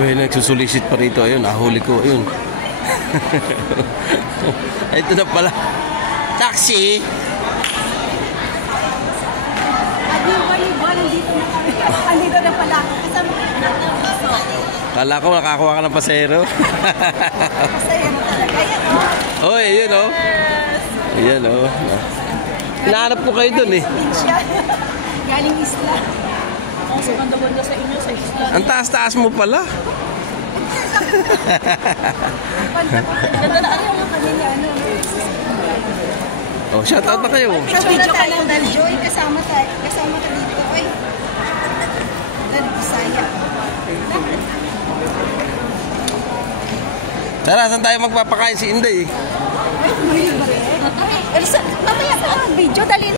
Well, nagsusulisit pa rito. Ayun, nahuli ko. Ayun. Ito na pala. Taxi! Andito na pala ako. Kasama ka na puso. Kala ko nakakuha ka ng pasero. Masaya mo talaga. Ayan o. Oh, ayun o. Ayan o. Hinahanap ko kayo dun eh. Galing isla. Ako sa ganda-ganda sa inyo sa isla. Ang taas-taas mo pala. Ganda na ano yung kanina ano. Oh, shout out na kayo. Video ka lang dahil Joy kasama ka dito. Oy. Dahil Bisaya. Tara, saan tayo magpapakain si Inday? Mamaya pa ang video. Dali